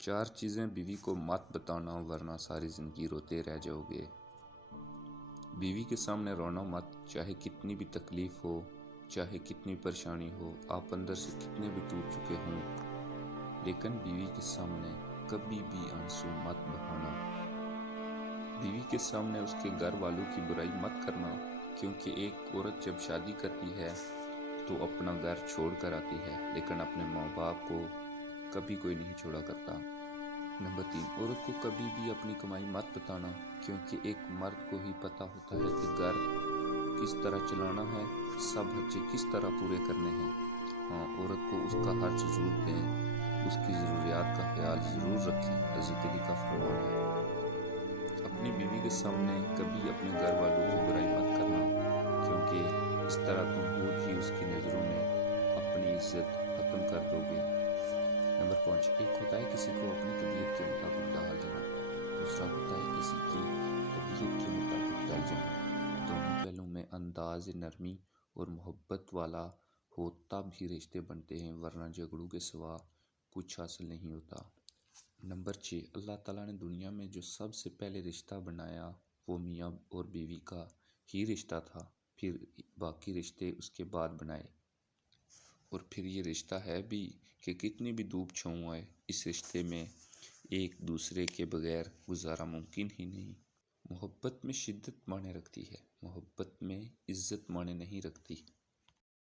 4 چیزیں بیوی کو مت بتانا ورنہ ساری زندگی روتے رہ جاؤ گے۔ بیوی کے سامنے رونا مت، چاہے کتنی بھی تکلیف ہو، چاہے کتنی پریشانی ہو، آپ اندر سے کتنے بھی ٹوٹ چکے ہوں، لیکن بیوی کے سامنے کبھی بھی آنسو مت بہانا۔ بیوی کے سامنے اس کے گھر والوں کی برائی مت کرنا، کیونکہ ایک عورت جب شادی کرتی ہے تو اپنا گھر چھوڑ کر آتی ہے، لیکن اپنے ماں باپ کو کبھی کوئی نہیں چھوڑا کرتا۔ نمبر 3، عورت کو کبھی بھی اپنی کمائی مت بتانا، کیونکہ ایک مرد کو ہی پتہ ہوتا ہے کہ گھر کس طرح چلانا ہے، سب خرچے کس طرح پورے کرنے ہیں۔ ہاں، عورت کو اس کا خرچ ضرور دیں، اس کی ضروریات کا خیال ضرور رکھیں، حضرت علی کا فرمان ہے۔ اپنی بیوی کے سامنے کبھی اپنے گھر والوں کی برائی مت کرنا، کیونکہ اس طرح تم خود ہی اس کی نظروں میں اپنی عزت ختم کر دو گے۔ نمبر 5، ایک ہوتا ہے کسی کو اپنی طبیعت کے مطابق ڈال دینا، دوسرا ہوتا ہے کسی کی طبیعت کے مطابق ڈل جانا۔ دونوں پہلوؤں میں انداز نرمی اور محبت والا ہو تب ہی رشتے بنتے ہیں، ورنہ جھگڑوں کے سوا کچھ حاصل نہیں ہوتا۔ نمبر 6، اللہ تعالیٰ نے دنیا میں جو سب سے پہلے رشتہ بنایا وہ میاں اور بیوی کا ہی رشتہ تھا، پھر باقی رشتے اس کے بعد بنائے۔ اور پھر یہ رشتہ ہے بھی کہ کتنی بھی دھوپ چھاؤں آئے، اس رشتے میں ایک دوسرے کے بغیر گزارا ممکن ہی نہیں۔ محبت میں شدت معنی رکھتی ہے، محبت میں عزت معنی نہیں رکھتی۔